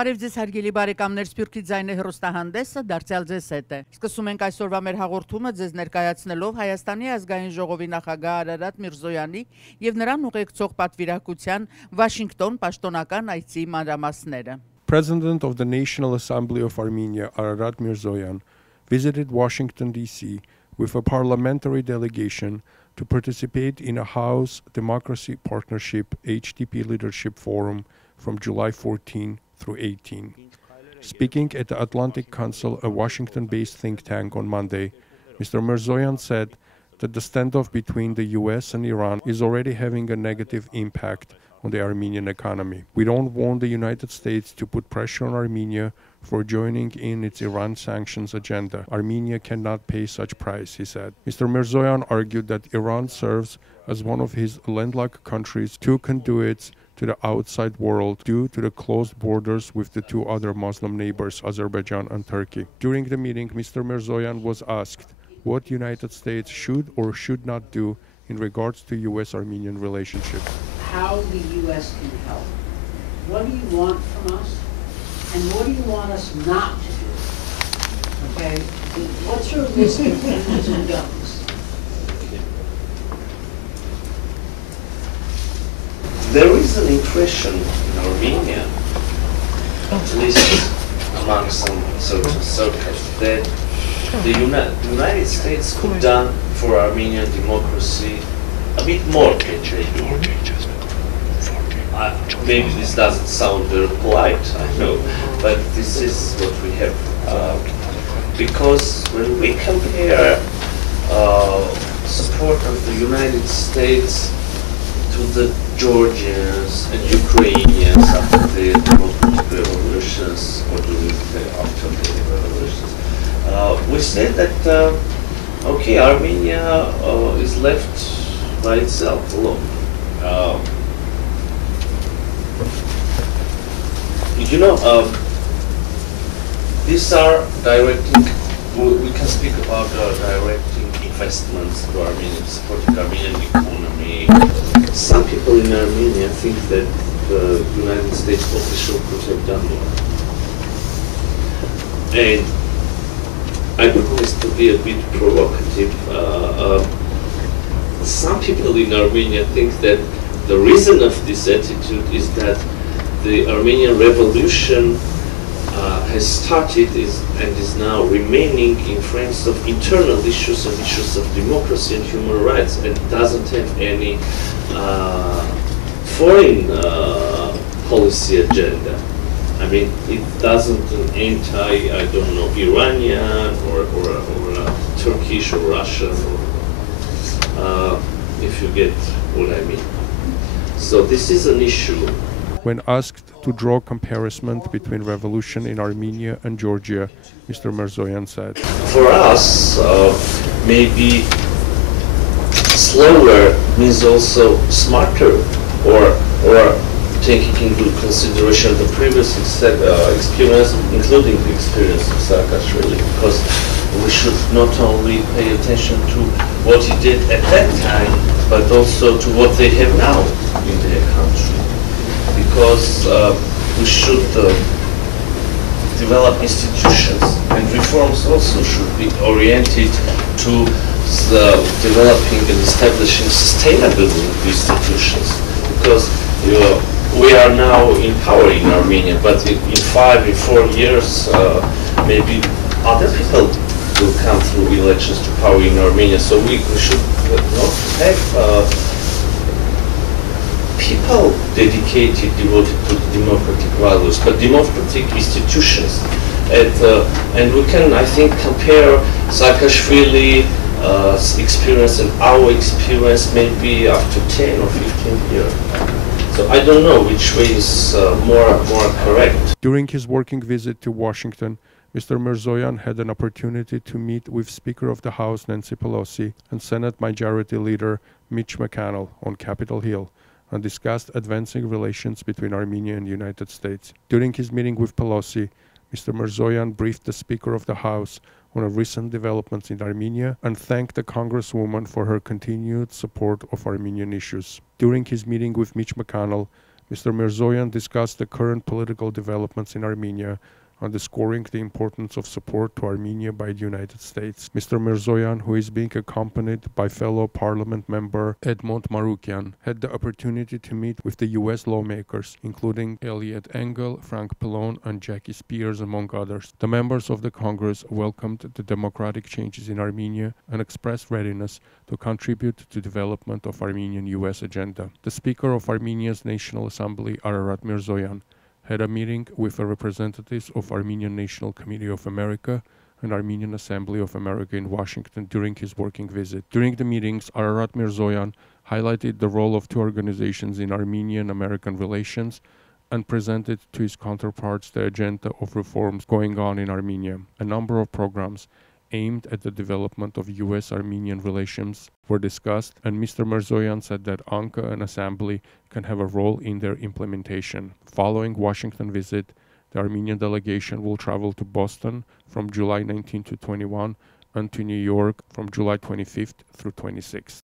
Բարև ձեզ հարգելի բարեկամներ, Սփյուռքի ձայնը հեռուստահանդեսը դարձյալ ձեզ հետ է։ Սկսում ենք այսօրվա մեր հաղորդումը ձեզ ներկայացնելով Հայաստանի ազգային ժողովի նախագահ Ararat Mirzoyani եւ նրան ուղեկցող պատվիրակության Վաշինգտոն պաշտոնական այցի մանրամասները։ President of the National Assembly of Armenia, Ararat Mirzoyan, visited Washington, D.C. with a parliamentary delegation to participate in a House Democracy Partnership HDP Leadership Forum from July 14 through 18. Speaking at the Atlantic Council, a Washington-based think tank on Monday, Mr. Mirzoyan said that the standoff between the US and Iran is already having a negative impact on the Armenian economy. We don't want the United States to put pressure on Armenia for joining in its Iran sanctions agenda. Armenia cannot pay such price, he said. Mr. Mirzoyan argued that Iran serves as one of his landlocked countries, two conduits to the outside world due to the closed borders with the two other Muslim neighbors, Azerbaijan and Turkey. During the meeting, Mr. Mirzoyan was asked what the United States should or should not do in regards to US-Armenian relationship. How the U.S. can help. What do you want from us? And what do you want us not to do? Okay? What's your list of do's and don'ts? There is an impression in Armenia, at least among some certain circles, that the United States could done for Armenian democracy a bit more than they do. Maybe this doesn't sound very polite, I know, but this is what we have. Because when we compare support of the United States to the Georgians and Ukrainians after the democratic revolutions, or after the revolutions, we say that, okay, Armenia is left by itself alone. You know, these are directing, we can speak about directing investments to Armenia, supporting Armenian economy. Some people in Armenia think that the United States official could have done more. And I promise to be a bit provocative. Some people in Armenia think that the reason of this attitude is that the Armenian revolution has started and is now remaining in frames of internal issues and issues of democracy and human rights, and doesn't have any foreign policy agenda. I mean, it doesn't anti, I don't know, Iranian or Turkish or Russian, or, if you get what I mean. So this is an issue. When asked to draw comparison between revolution in Armenia and Georgia, Mr. Mirzoyan said, for us, maybe slower means also smarter, or taking into consideration the previous experience, including the experience of Saakashvili, because we should not only pay attention to what he did at that time, but also to what they have now in their country. Because we should develop institutions, and reforms also should be oriented to developing and establishing sustainable institutions. Because we are now in power in Armenia, but in 4 years, maybe other people will come through elections to power in Armenia. So we should not have people dedicated, devoted to democratic values, but democratic institutions. And we can, I think, compare Saakashvili's experience and our experience maybe after 10 or 15 years. So I don't know which way is more correct. During his working visit to Washington, Mr. Mirzoyan had an opportunity to meet with Speaker of the House Nancy Pelosi and Senate Majority Leader Mitch McConnell on Capitol Hill, and discussed advancing relations between Armenia and the United States. During his meeting with Pelosi, Mr. Mirzoyan briefed the Speaker of the House on recent developments in Armenia and thanked the Congresswoman for her continued support of Armenian issues. During his meeting with Mitch McConnell, Mr. Mirzoyan discussed the current political developments in Armenia, underscoring the importance of support to Armenia by the United States. Mr. Mirzoyan, who is being accompanied by fellow parliament member Edmond Marukian, had the opportunity to meet with the U.S. lawmakers, including Elliot Engel, Frank Pallone, and Jackie Spears, among others. The members of the Congress welcomed the democratic changes in Armenia and expressed readiness to contribute to development of Armenian-U.S. agenda. The Speaker of Armenia's National Assembly, Ararat Mirzoyan, had a meeting with the representatives of Armenian National Committee of America and Armenian Assembly of America in Washington during his working visit. During the meetings, Ararat Mirzoyan highlighted the role of two organizations in Armenian-American relations and presented to his counterparts the agenda of reforms going on in Armenia. A number of programs aimed at the development of U.S.-Armenian relations were discussed, and Mr. Mirzoyan said that ANCA and Assembly can have a role in their implementation. Following Washington visit, the Armenian delegation will travel to Boston from July 19 to 21 and to New York from July 25th through 26th.